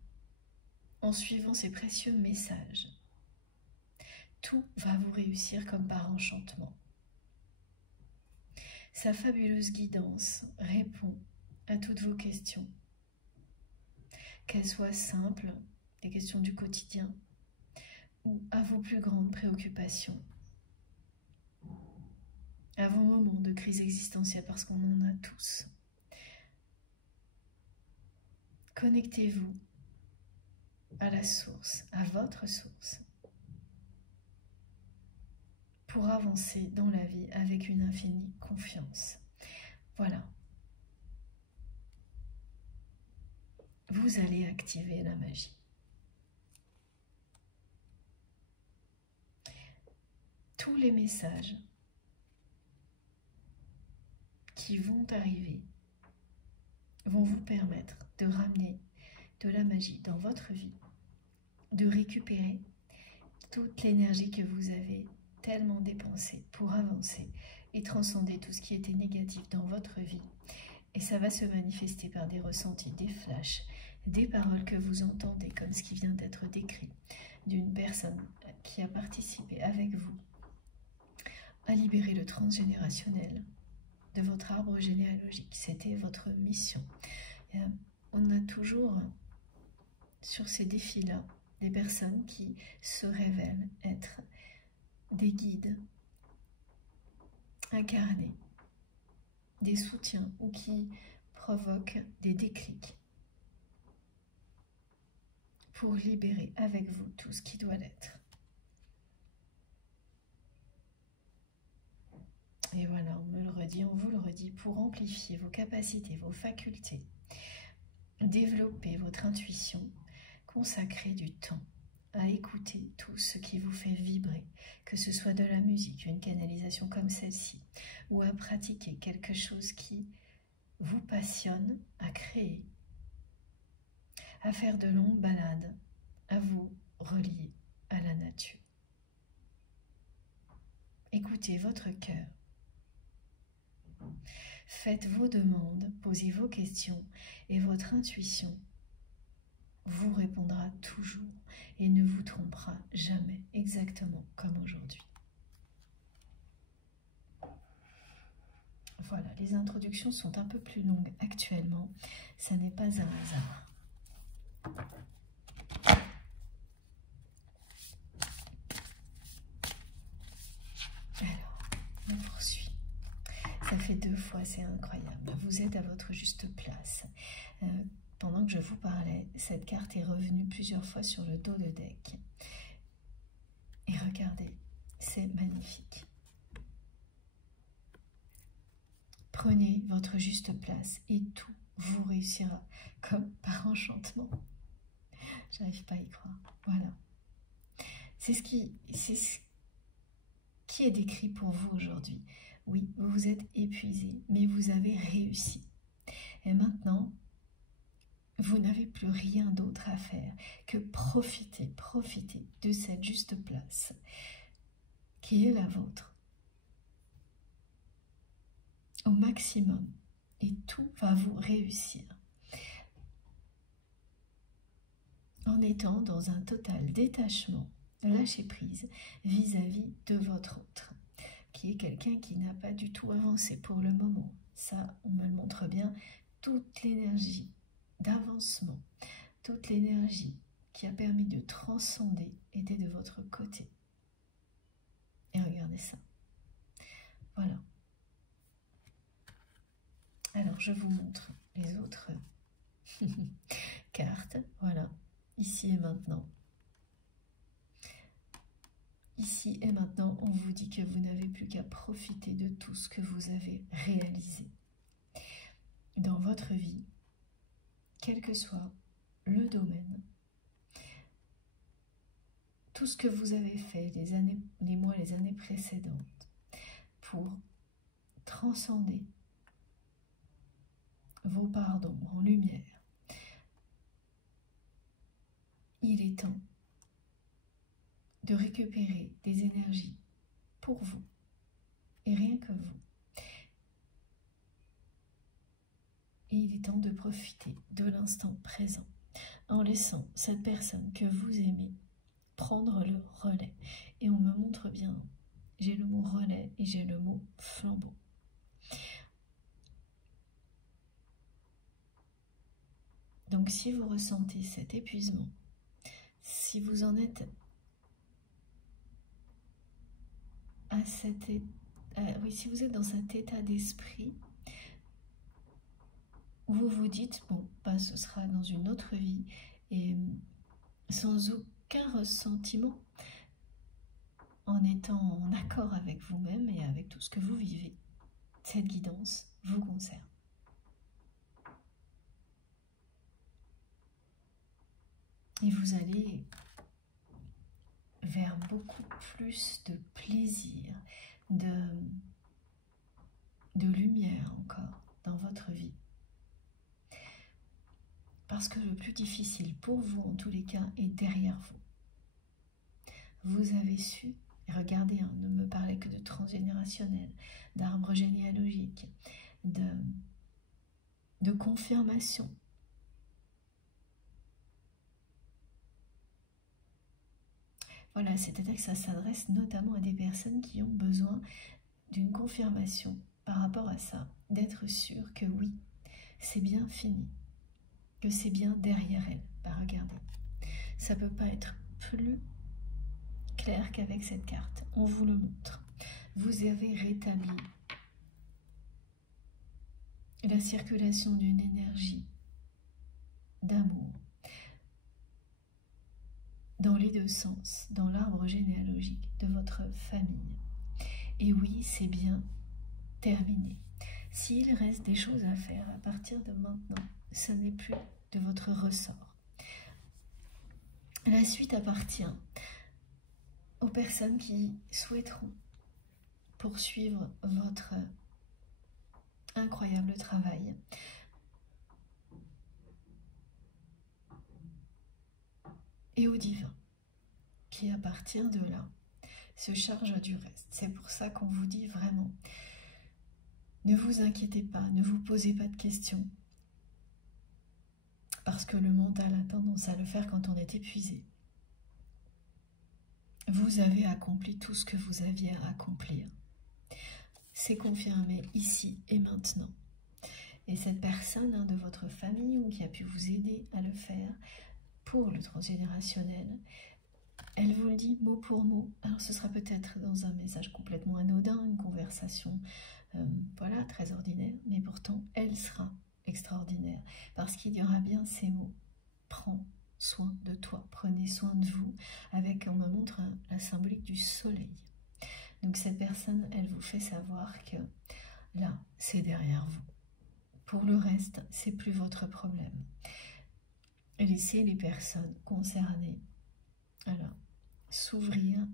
en suivant ces précieux messages, tout va vous réussir comme par enchantement. Sa fabuleuse guidance répond à toutes vos questions, qu'elles soient simples, des questions du quotidien, ou à vos plus grandes préoccupations, à vos moments de crise existentielle, parce qu'on en a tous. Connectez-vous à la source, à votre source, pour avancer dans la vie avec une infinie confiance. Voilà. Vous allez activer la magie. Tous les messages qui vont arriver vont vous permettre de ramener de la magie dans votre vie, de récupérer toute l'énergie que vous avez tellement dépensée pour avancer et transcender tout ce qui était négatif dans votre vie. Et ça va se manifester par des ressentis, des flashs, des paroles que vous entendez, comme ce qui vient d'être décrit, d'une personne qui a participé avec vous à libérer le transgénérationnel de votre arbre généalogique. C'était votre mission. Et on a toujours sur ces défis-là des personnes qui se révèlent être des guides incarnés, des soutiens ou qui provoquent des déclics pour libérer avec vous tout ce qui doit l'être. Et voilà, on me le redit, on vous le redit, pour amplifier vos capacités, vos facultés, développer votre intuition, consacrer du temps à écouter tout ce qui vous fait vibrer, que ce soit de la musique, une canalisation comme celle-ci, ou à pratiquer quelque chose qui vous passionne, à créer, à faire de longues balades, à vous relier à la nature. Écoutez votre cœur. Faites vos demandes, posez vos questions et votre intuition vous répondra toujours et ne vous trompera jamais, exactement comme aujourd'hui. Voilà, les introductions sont un peu plus longues actuellement, ça n'est pas un hasard. Alors, on poursuit. Ça fait 2 fois, c'est incroyable. Vous êtes à votre juste place. Pendant que je vous parlais, cette carte est revenue plusieurs fois sur le dos de deck. Et regardez, c'est magnifique. Prenez votre juste place et tout vous réussira comme par enchantement. J'arrive pas à y croire. Voilà. C'est ce qui est décrit pour vous aujourd'hui. Oui, vous vous êtes épuisé, mais vous avez réussi. Et maintenant, vous n'avez plus rien d'autre à faire que profiter de cette juste place qui est la vôtre au maximum et tout va vous réussir en étant dans un total détachement, lâcher prise vis-à-vis de votre autre, qui est quelqu'un qui n'a pas du tout avancé pour le moment. Ça, on me le montre bien, toute l'énergie d'avancement, toute l'énergie qui a permis de transcender était de votre côté. Et regardez ça. Voilà. Alors, je vous montre les autres cartes. Voilà, ici et maintenant. Ici et maintenant, on vous dit que vous n'avez plus qu'à profiter de tout ce que vous avez réalisé dans votre vie, quel que soit le domaine. Tout ce que vous avez fait les mois, les années précédentes pour transcender vos parts d'ombre en lumière. Il est temps de récupérer des énergies pour vous et rien que vous. Et il est temps de profiter de l'instant présent en laissant cette personne que vous aimez prendre le relais. Et on me montre bien, j'ai le mot relais et j'ai le mot flambeau. Donc si vous ressentez cet épuisement, si vous en êtes à si vous êtes dans cet état d'esprit où vous vous dites, bon, bah, ce sera dans une autre vie, et sans aucun ressentiment, en étant en accord avec vous-même et avec tout ce que vous vivez, cette guidance vous concerne. Et vous allez vers beaucoup plus de plaisir, de lumière encore dans votre vie. Parce que le plus difficile pour vous, en tous les cas, est derrière vous. Vous avez su, regardez, hein, ne me parlez que de transgénérationnel, d'arbre généalogique, de confirmation. Voilà, c'est-à-dire que ça s'adresse notamment à des personnes qui ont besoin d'une confirmation par rapport à ça, d'être sûr que oui, c'est bien fini, que c'est bien derrière elle. Bah regardez, ça peut pas être plus clair qu'avec cette carte. On vous le montre. Vous avez rétabli la circulation d'une énergie d'amour dans les deux sens, dans l'arbre généalogique de votre famille. Et oui, c'est bien terminé. S'il reste des choses à faire à partir de maintenant, ce n'est plus de votre ressort. La suite appartient aux personnes qui souhaiteront poursuivre votre incroyable travail. Et au divin, qui à partir de là se charge du reste. C'est pour ça qu'on vous dit vraiment, ne vous inquiétez pas, ne vous posez pas de questions, parce que le mental a tendance à le faire quand on est épuisé. Vous avez accompli tout ce que vous aviez à accomplir. C'est confirmé ici et maintenant. Et cette personne de votre famille ou qui a pu vous aider à le faire pour le transgénérationnel, elle vous le dit mot pour mot. Alors ce sera peut-être dans un message complètement anodin, une conversation voilà, très ordinaire, mais pourtant elle sera extraordinaire parce qu'il y aura bien ces mots. Prends soin de toi, prenez soin de vous, avec, on me montre la symbolique du soleil. Donc cette personne, elle vous fait savoir que là, c'est derrière vous. Pour le reste, c'est plus votre problème. Laissez les personnes concernées s'ouvrir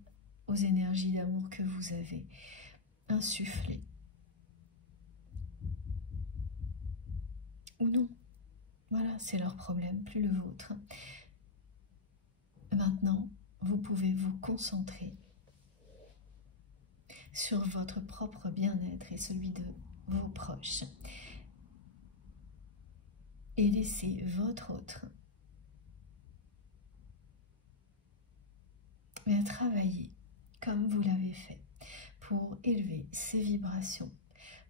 aux énergies d'amour que vous avez insufflées. Ou non. Voilà, c'est leur problème, plus le vôtre. Maintenant, vous pouvez vous concentrer sur votre propre bien-être et celui de vos proches. Et laissez votre autre travailler comme vous l'avez fait pour élever ses vibrations.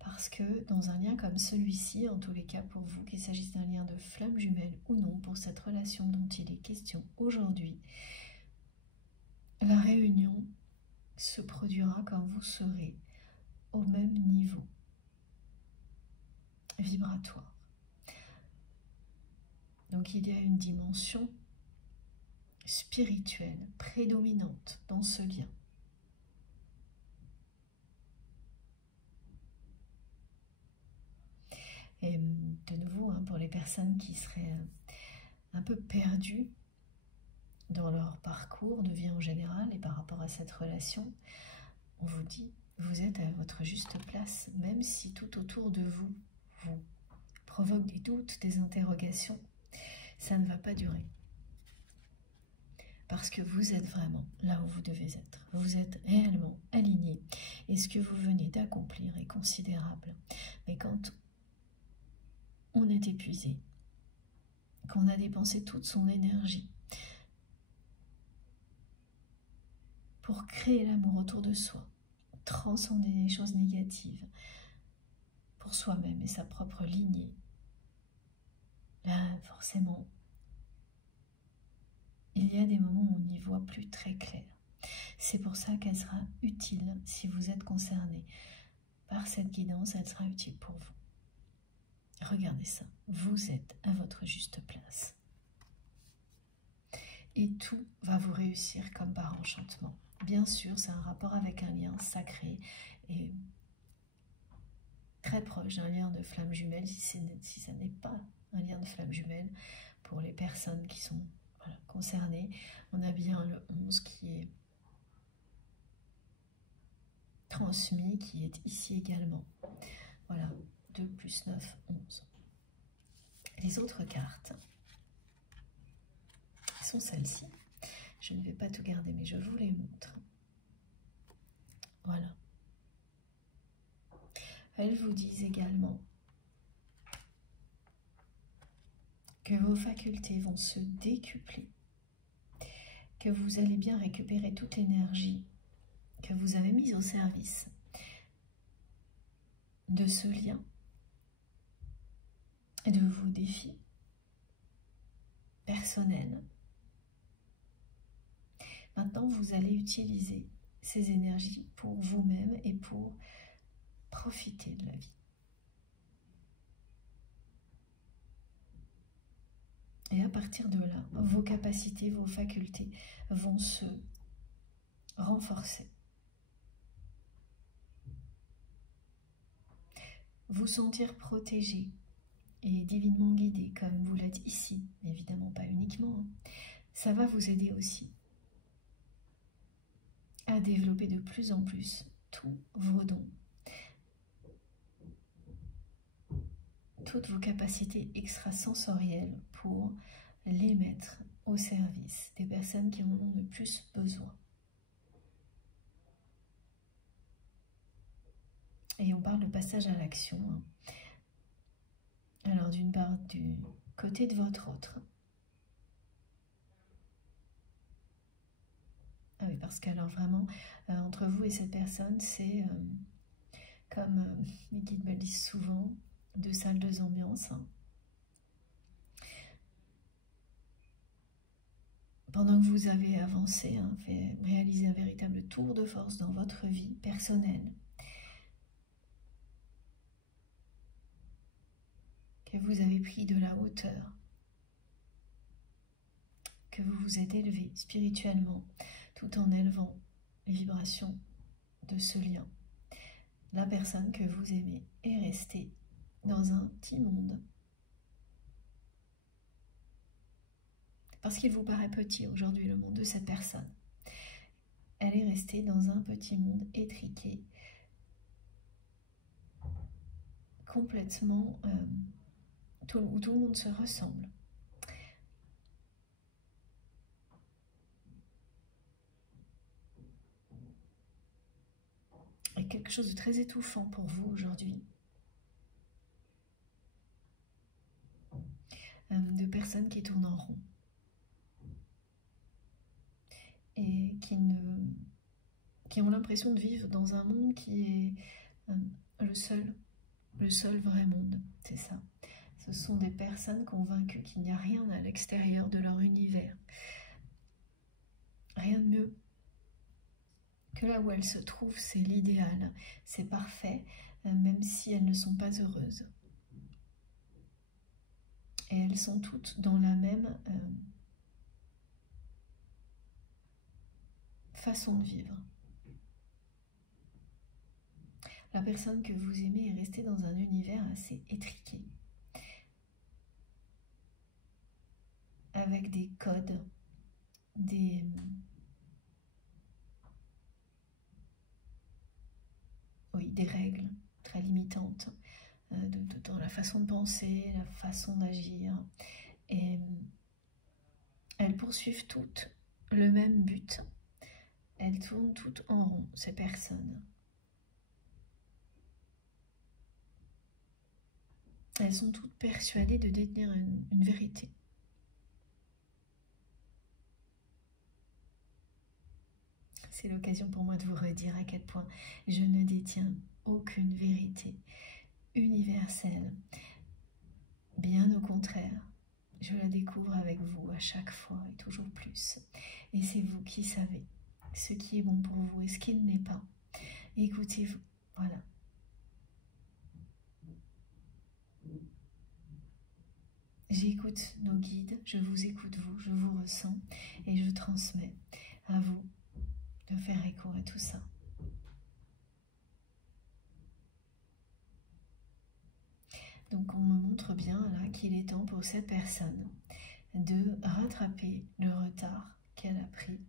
Parce que dans un lien comme celui-ci, en tous les cas pour vous, qu'il s'agisse d'un lien de flamme jumelle ou non, pour cette relation dont il est question aujourd'hui, la réunion se produira quand vous serez au même niveau. vibratoire. Donc il y a une dimension spirituelle prédominante dans ce lien. Et de nouveau, hein, pour les personnes qui seraient un peu perdues dans leur parcours de vie en général et par rapport à cette relation, on vous dit, vous êtes à votre juste place, même si tout autour de vous vous provoque des doutes, des interrogations, ça ne va pas durer. Parce que vous êtes vraiment là où vous devez être. Vous êtes réellement aligné. Et ce que vous venez d'accomplir est considérable. Mais quand on est épuisé, qu'on a dépensé toute son énergie pour créer l'amour autour de soi, transcender les choses négatives pour soi-même et sa propre lignée, là, forcément, il y a des moments où on n'y voit plus très clair. C'est pour ça qu'elle sera utile si vous êtes concerné par cette guidance, elle sera utile pour vous. Regardez ça, vous êtes à votre juste place. Et tout va vous réussir comme par enchantement. Bien sûr, c'est un rapport avec un lien sacré et très proche d'un lien de flamme jumelle, si ça n'est pas un lien de flamme jumelle, pour les personnes qui sont concernées. On a bien le 11 qui est transmis, qui est ici également. Voilà, 2 plus 9, 11. Les autres cartes sont celles-ci. Je ne vais pas tout garder, mais je vous les montre. Voilà. Elles vous disent également que vos facultés vont se décupler, que vous allez bien récupérer toute l'énergie que vous avez mise au service de ce lien et de vos défis personnels. Maintenant, vous allez utiliser ces énergies pour vous-même et pour profiter de la vie. Et à partir de là, vos capacités, vos facultés vont se renforcer. Vous sentir protégé et divinement guidé, comme vous l'êtes ici, évidemment pas uniquement, hein. Ça va vous aider aussi à développer de plus en plus tous vos dons, toutes vos capacités extrasensorielles pour les mettre au service des personnes qui en ont le plus besoin. Et on parle de passage à l'action, hein. Alors d'une part du côté de votre autre. Ah oui, parce qu'alors vraiment, entre vous et cette personne, c'est comme les guides me le disent souvent, 2 salles, 2 ambiances. Pendant que vous avez avancé, hein, fait réaliser un véritable tour de force dans votre vie personnelle, que vous avez pris de la hauteur, que vous vous êtes élevé spirituellement, tout en élevant les vibrations de ce lien. La personne que vous aimez est restée dans un petit monde. Parce qu'il vous paraît petit aujourd'hui, le monde de cette personne. Elle est restée dans un petit monde étriqué, complètement, où tout le monde se ressemble. Et quelque chose de très étouffant pour vous aujourd'hui. De personnes qui tournent en rond. Et qui ont l'impression de vivre dans un monde qui est le seul vrai monde, c'est ça. Ce sont des personnes convaincues qu'il n'y a rien à l'extérieur de leur univers. Rien de mieux que là où elles se trouvent, c'est l'idéal, c'est parfait, même si elles ne sont pas heureuses. Et elles sont toutes dans la même façon de vivre. La personne que vous aimez est restée dans un univers assez étriqué, avec des codes, des règles très limitantes dans la façon de penser, la façon d'agir. Et elles poursuivent toutes le même but. Elles tournent toutes en rond, ces personnes. Elles sont toutes persuadées de détenir une vérité. C'est l'occasion pour moi de vous redire à quel point je ne détiens aucune vérité universelle. Bien au contraire, je la découvre avec vous à chaque fois et toujours plus. Et c'est vous qui savez ce qui est bon pour vous et ce qui ne l'est pas. Écoutez-vous, voilà. J'écoute nos guides, je vous écoute vous, je vous ressens et je transmets à vous de faire écho à tout ça. Donc on me montre bien là qu'il est temps pour cette personne de rattraper le retard qu'elle a pris.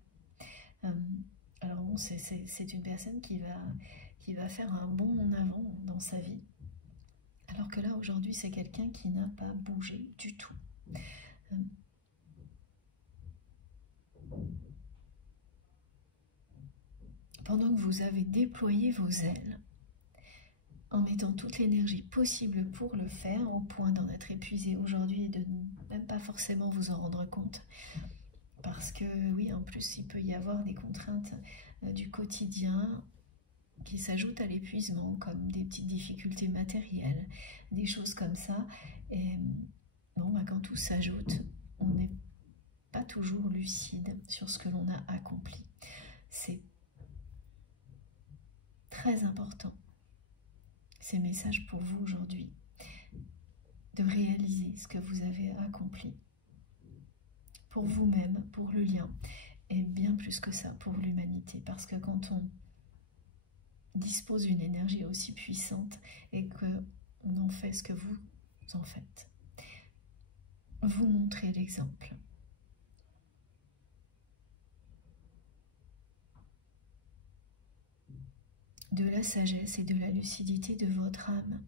Alors bon, c'est une personne qui va faire un bond en avant dans sa vie. Alors que là aujourd'hui c'est quelqu'un qui n'a pas bougé du tout. Pendant que vous avez déployé vos ailes, en mettant toute l'énergie possible pour le faire, au point d'en être épuisé aujourd'hui et de même pas forcément vous en rendre compte. Parce que oui, en plus, il peut y avoir des contraintes du quotidien qui s'ajoutent à l'épuisement, comme des petites difficultés matérielles, des choses comme ça. Et bon, bah, quand tout s'ajoute, on n'est pas toujours lucide sur ce que l'on a accompli. C'est très important, ces messages pour vous aujourd'hui, de réaliser ce que vous avez accompli pour vous-même, pour le lien, et bien plus que ça, pour l'humanité. Parce que quand on dispose d'une énergie aussi puissante et qu'on en fait ce que vous en faites, vous montrez l'exemple. De la sagesse et de la lucidité de votre âme,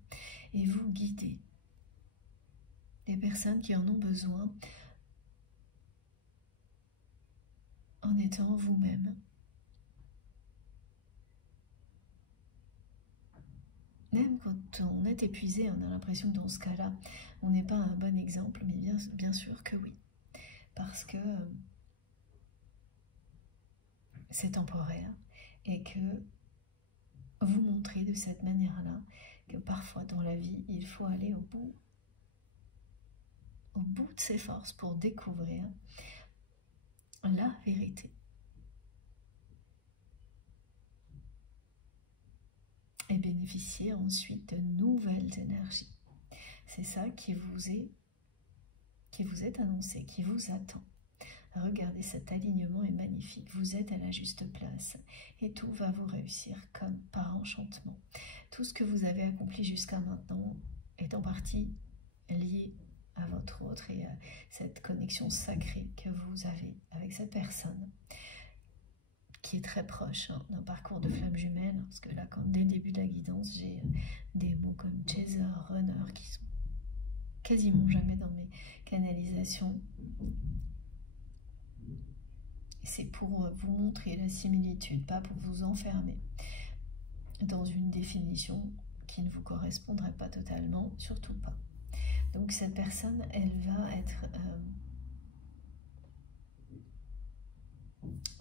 et vous guidez les personnes qui en ont besoin en étant vous-même. Même quand on est épuisé, on a l'impression que dans ce cas-là, on n'est pas un bon exemple, mais bien sûr que oui. Parce que c'est temporaire et que vous montrez de cette manière-là que parfois dans la vie, il faut aller au bout de ses forces pour découvrir la vérité. Et bénéficier ensuite de nouvelles énergies. C'est ça qui vous est annoncé, qui vous attend. Regardez, cet alignement est magnifique. Vous êtes à la juste place et tout va vous réussir comme par enchantement. Tout ce que vous avez accompli jusqu'à maintenant est en partie lié à votre autre et à cette connexion sacrée que vous avez avec cette personne qui est très proche d'un parcours de flamme jumelle. Parce que là, dès le début de la guidance, j'ai des mots comme chaser, runner qui sont quasiment jamais dans mes canalisations. C'est pour vous montrer la similitude, pas pour vous enfermer dans une définition qui ne vous correspondrait pas totalement, surtout pas. Donc cette personne, elle va être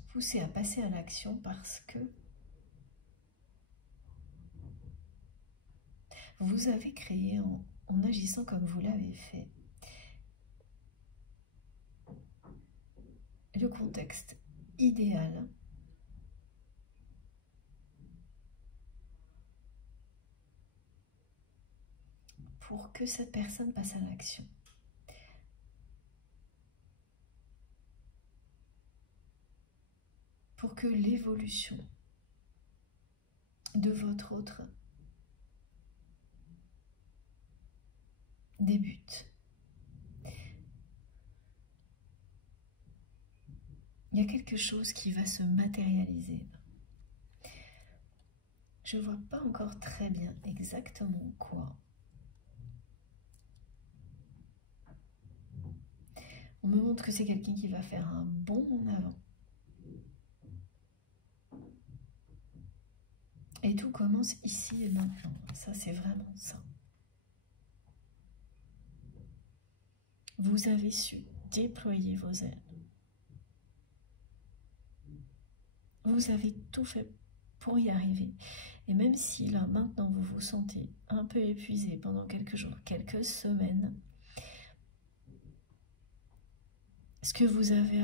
poussée à passer à l'action parce que vous avez créé, en agissant comme vous l'avez fait, le contexte idéal pour que cette personne passe à l'action. pour que l'évolution de votre autre débute. Il y a quelque chose qui va se matérialiser. Je ne vois pas encore très bien exactement quoi. On me montre que c'est quelqu'un qui va faire un bond en avant. Et tout commence ici et maintenant. Ça, c'est vraiment ça. Vous avez su déployer vos ailes. Vous avez tout fait pour y arriver. Et même si là, maintenant, vous vous sentez un peu épuisé pendant quelques jours, quelques semaines, ce que vous avez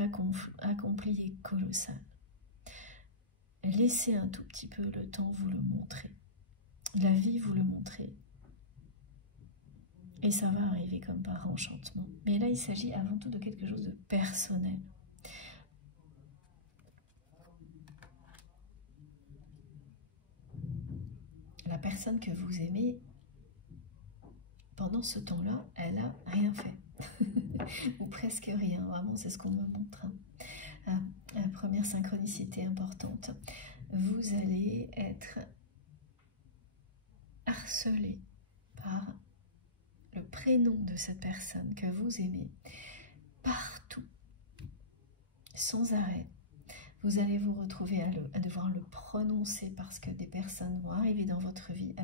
accompli est colossal. Laissez un tout petit peu le temps vous le montrer. La vie vous le montrer. Et ça va arriver comme par enchantement. Mais là, il s'agit avant tout de quelque chose de personnel. La personne que vous aimez, pendant ce temps-là, elle n'a rien fait. Ou presque rien. Vraiment, c'est ce qu'on me montre. La première synchronicité importante. Vous allez être harcelé par le prénom de cette personne que vous aimez partout, sans arrêt. Vous allez vous retrouver à devoir le prononcer parce que des personnes vont arriver dans votre vie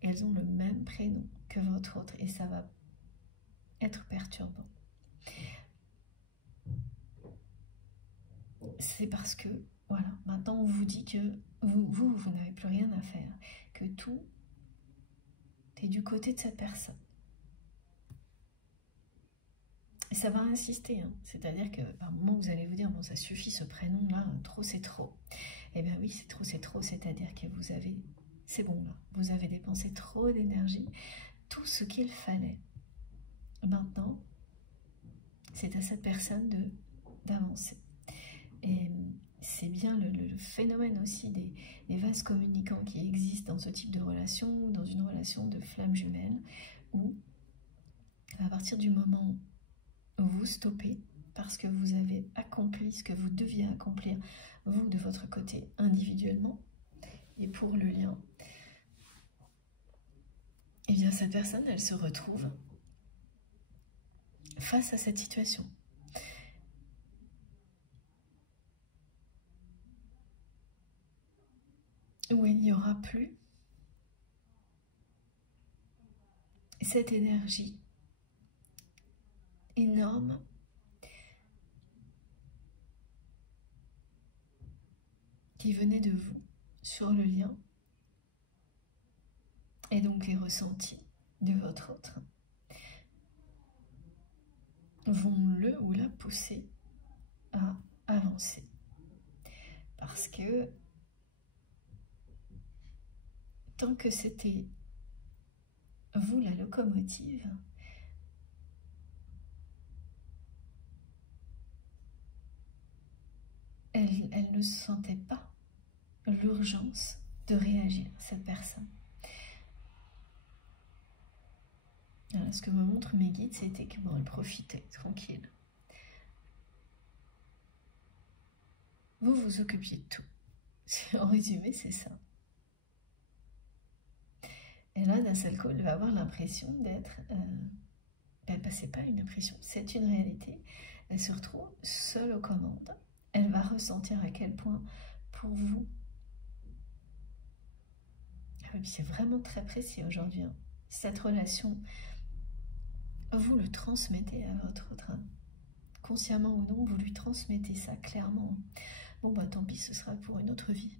elles ont le même prénom que votre autre et ça va être perturbant. C'est parce que, voilà, maintenant on vous dit que vous n'avez plus rien à faire, que tout est du côté de cette personne. Et ça va insister, hein. C'est-à-dire qu'à un moment vous allez vous dire, bon ça suffit ce prénom-là, trop c'est trop. Eh bien oui, c'est trop, c'est-à-dire que vous avez, c'est bon là, vous avez dépensé trop d'énergie, tout ce qu'il fallait. Maintenant, c'est à cette personne d'avancer. Et c'est bien le phénomène aussi des vases communicants qui existent dans ce type de relation ou dans une relation de flamme jumelle où à partir du moment où vous stoppez parce que vous avez accompli ce que vous deviez accomplir vous de votre côté individuellement et pour le lien, et bien cette personne elle se retrouve face à cette situation. Où il n'y aura plus cette énergie énorme qui venait de vous sur le lien et donc les ressentis de votre autre vont le ou la pousser à avancer. Parce que tant que c'était vous la locomotive, elle ne sentait pas l'urgence de réagir, cette personne. Alors, ce que me montrent mes guides, c'était que bon, elle profitait, tranquille. Vous vous occupiez de tout. En résumé, c'est ça. Et là, d'un seul coup, elle va avoir l'impression d'être... c'est pas une impression, c'est une réalité. Elle se retrouve seule aux commandes. Elle va ressentir à quel point, pour vous... c'est vraiment très précis aujourd'hui. Hein. Cette relation, vous le transmettez à votre autre. Hein. Consciemment ou non, vous lui transmettez ça clairement. Bon, bah tant pis, ce sera pour une autre vie.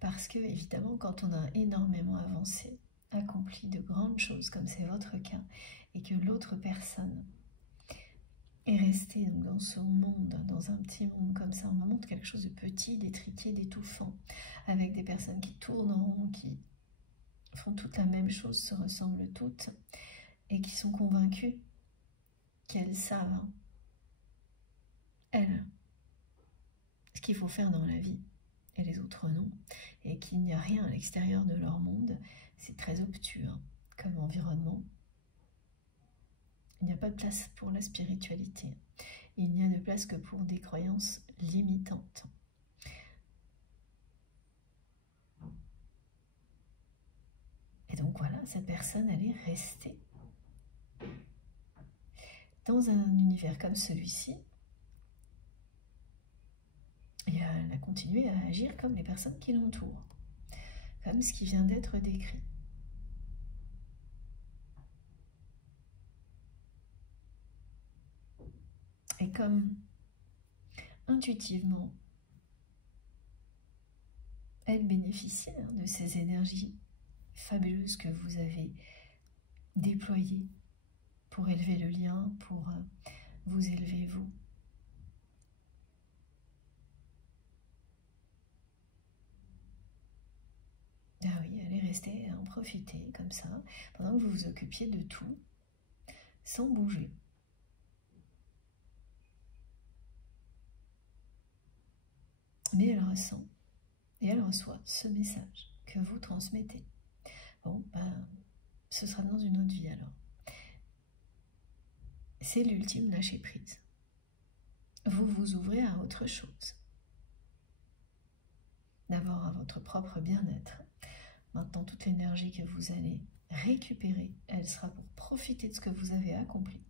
Parce que, évidemment, quand on a énormément avancé, accompli de grandes choses, comme c'est votre cas, et que l'autre personne est restée donc, dans ce monde, dans un petit monde comme ça, on me montre quelque chose de petit, d'étriqué, d'étouffant, avec des personnes qui tournent en rond, qui font toutes la même chose, se ressemblent toutes, et qui sont convaincues qu'elles savent elles, ce qu'il faut faire dans la vie, et les autres non, et qu'il n'y a rien à l'extérieur de leur monde. C'est très obtus hein, comme environnement. Il n'y a pas de place pour la spiritualité. Il n'y a de place que pour des croyances limitantes. Et donc voilà, cette personne, elle est restée dans un univers comme celui-ci. Et elle a continué à agir comme les personnes qui l'entourent, comme ce qui vient d'être décrit. Et comme intuitivement, elle bénéficie de ces énergies fabuleuses que vous avez déployées pour élever le lien, pour vous élever vous. Ah oui, elle est restée à en profiter comme ça, pendant que vous vous occupiez de tout, sans bouger. Mais elle ressent et elle reçoit ce message que vous transmettez. Bon, ben, ce sera dans une autre vie alors. C'est l'ultime lâcher prise. Vous vous ouvrez à autre chose. D'abord à votre propre bien-être. Maintenant, toute l'énergie que vous allez récupérer, elle sera pour profiter de ce que vous avez accompli.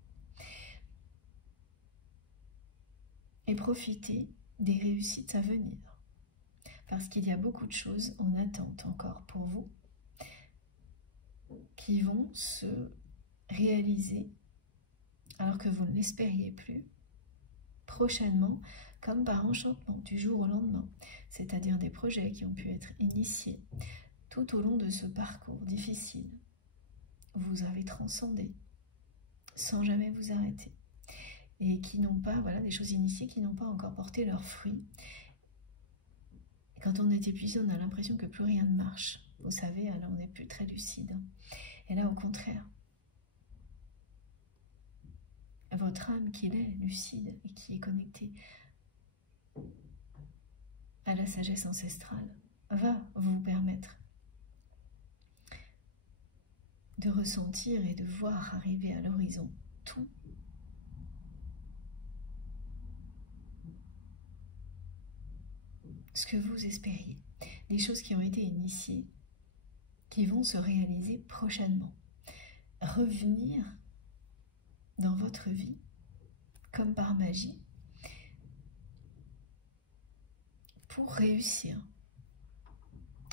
Et profiter des réussites à venir. Parce qu'il y a beaucoup de choses en attente encore pour vous qui vont se réaliser alors que vous ne l'espériez plus prochainement, comme par enchantement, du jour au lendemain. C'est-à-dire des projets qui ont pu être initiés tout au long de ce parcours difficile. Vous avez transcendé sans jamais vous arrêter. Et qui n'ont pas, voilà, des choses initiées qui n'ont pas encore porté leurs fruits. Et quand on est épuisé, on a l'impression que plus rien ne marche. Vous savez, alors on n'est plus très lucide. Et là, au contraire, votre âme qui est lucide et qui est connectée à la sagesse ancestrale va vous permettre de ressentir et de voir arriver à l'horizon tout. Ce que vous espériez, des choses qui ont été initiées, qui vont se réaliser prochainement. Revenir dans votre vie, comme par magie, pour réussir,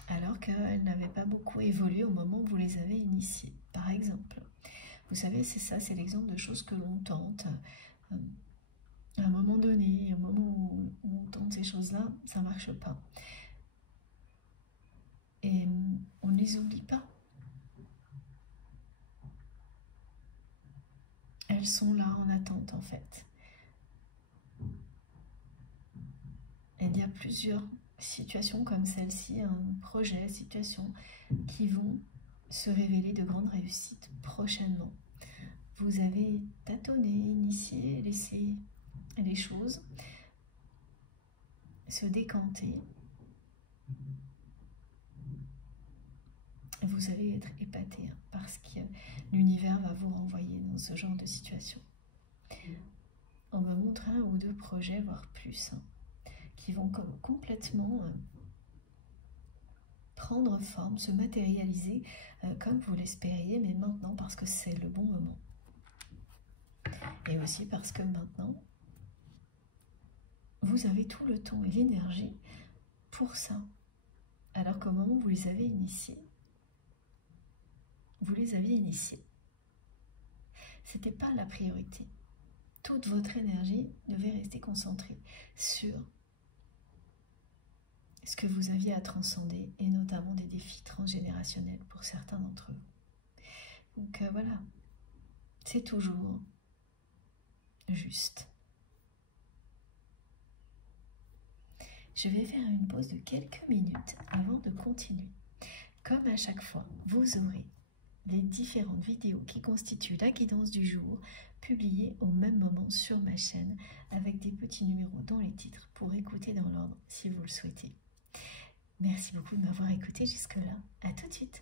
alors qu'elles n'avaient pas beaucoup évolué au moment où vous les avez initiées, par exemple. Vous savez, c'est ça, c'est l'exemple de choses que l'on tente. À un moment donné, au moment où on tente ces choses-là, ça ne marche pas. Et on ne les oublie pas. Elles sont là en attente, en fait. Et il y a plusieurs situations comme celle-ci, un projet, situations qui vont se révéler de grandes réussites prochainement. Vous avez tâtonné, initié, laissé les choses se décanter. Vous allez être épaté parce que l'univers va vous renvoyer dans ce genre de situation. On va montrer un ou deux projets, voire plus, qui vont complètement prendre forme, se matérialiser comme vous l'espériez, mais maintenant parce que c'est le bon moment. Et aussi parce que maintenant, vous avez tout le temps et l'énergie pour ça. Alors qu'au moment où vous les avez initiés, c'était pas la priorité. Toute votre énergie devait rester concentrée sur ce que vous aviez à transcender, et notamment des défis transgénérationnels pour certains d'entre vous. Donc voilà, c'est toujours juste. Je vais faire une pause de quelques minutes avant de continuer. Comme à chaque fois, vous aurez les différentes vidéos qui constituent la guidance du jour, publiées au même moment sur ma chaîne, avec des petits numéros dans les titres pour écouter dans l'ordre si vous le souhaitez. Merci beaucoup de m'avoir écouté jusque-là. À tout de suite.